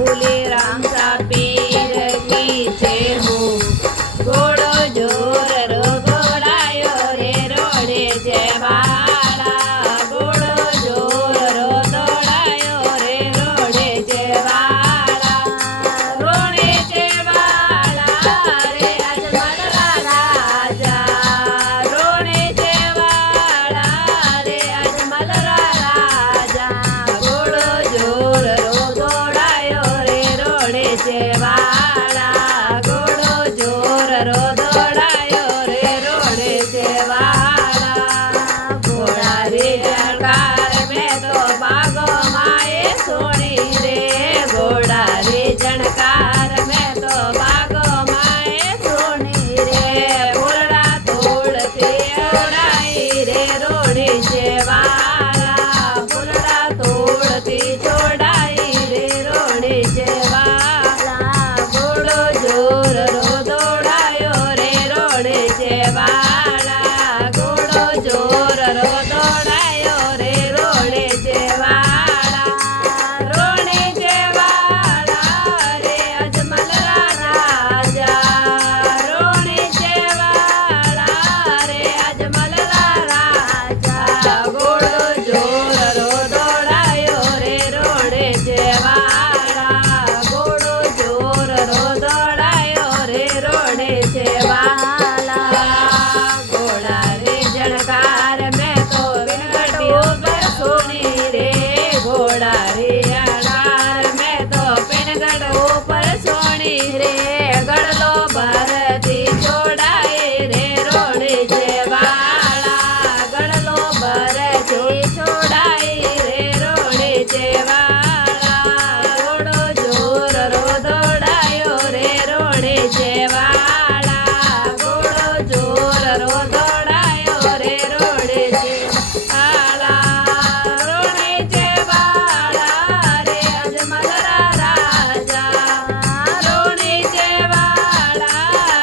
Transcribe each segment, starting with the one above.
भूले राम सा पीर की जय हो। घोड़ो जोर रो दौड़ायो रे रोड़े जय वाला। घोड़ो जोर रो दौड़ायो रे रोड़े जय वाला। रोड़े जय वाला रे अजमल राजा। रोड़े जय वाला रे अजमल राजा। घोड़ो जोर रो दौड़ायो रे रोड़े जय वाला। घोड़ो जोर रो दौड़ायो रे रोड़े जय वाला। घोड़ा रे जणकार में तो भागो माए सोनी रे। घोड़ा रे जणकार में तो भागो माए सोनी रे। फुलड़ा तोड़ती उड़ाई रे रोड़े जय वाला। फुलड़ा तोड़ती छोड़ाई रे रोड़े जय वाला। घोड़ो जोर रो दौड़ायो रे रोड़े जय वाला। घोड़ो जोर रो दौड़ायो रे रोड़े जय वाला। रोड़े जय वाला रे अजमल राजा। रोड़े जय वाला रे अजमल राजा। घोड़ो जोर रो दौड़ायो रे रोड़े जय वाला। घोड़ो जोर रो दौड़ायो रे रोड़े जय वाला। घोड़ा रे जणकार में तो बिनगटी ऊपर सोनी रे। घोड़ा रे जणकार में तो बिनगट ऊपर सोनी रे। गड़लो भरती छोड़ाए रे रोड़े जय वाला। गड़लो भरती छोड़ाए रे रोड़े जय वाला। घोड़ो जोर रो दौड़ायो रे रोड़े जय वाला। घोड़ो जोर रो दौड़ायो रे रोड़े जय वाला। रोड़े जय वाला रे अजमल राजा। रोड़े जय वाला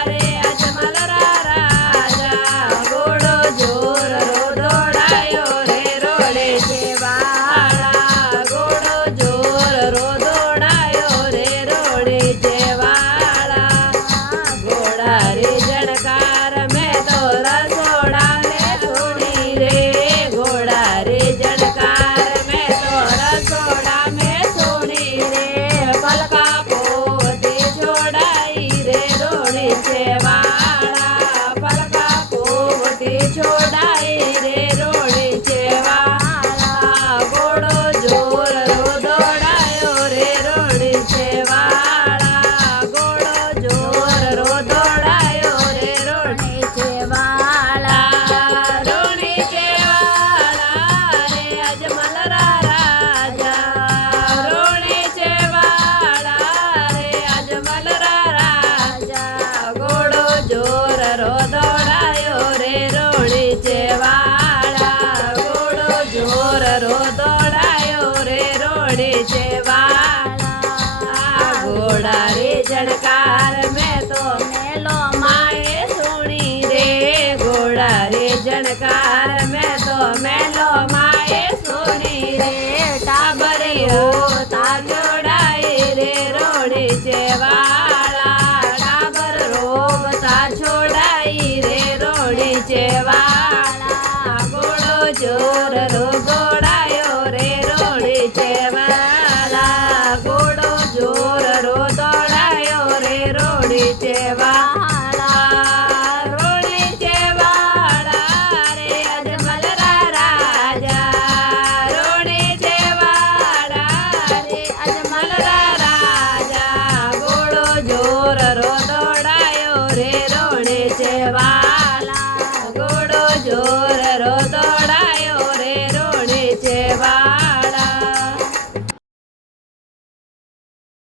रे अजमल राजा। घोड़ो जोर रो दौड़ायो रे रोड़े जय वाला। घोड़ो जोर रो दौड़ायो रे रोड़े जय वाला। घोड़ा रे जणकार में तो रसोड़ा में सोनी रे। घोड़ा रे जणकार में तो रसोड़ा में सोनी रे। पलका पोती छोड़ाई रे रोड़े जय वाला। पलका पोती छोड़ाई रे रोड़े जय वाला। घोड़ो जोर रो दौड़ायो रे रोड़े जय वाला। घोड़ो जोर रो दौड़ायो रे रोड़े जय वाला। रोड़े जय वाला रे अजमल राजा। रोड़े जय वाला रे अजमल राजा। घोड़ो जोर रो दौड़ायो रे रोड़े जय वाला। घोड़ो जोर रो दौड़ायो रे रोड़े जय वाला। घोड़ा रे जणकार में तो मेलो माए सोनी रे। घोड़ा रे जणकार में तो मेलो माए सोनी रे। टाबरी होता जोड़ाई रे रोड़े जय वाला। टाबर रोगता छोड़ाई रे रोड़े जय वाला। घोड़ो जोर रो दौड़ायो रे रोड़े जय वाला। घोड़ो जोर रो दौड़ायो रे रोड़े जय वाला। रोड़े जय वाला रे अजमल राजा। रोड़े जय वाला रे अजमल राजा। घोड़ो जोर रो दौड़ायो रे रोड़े जय वाला। घोड़ो जोर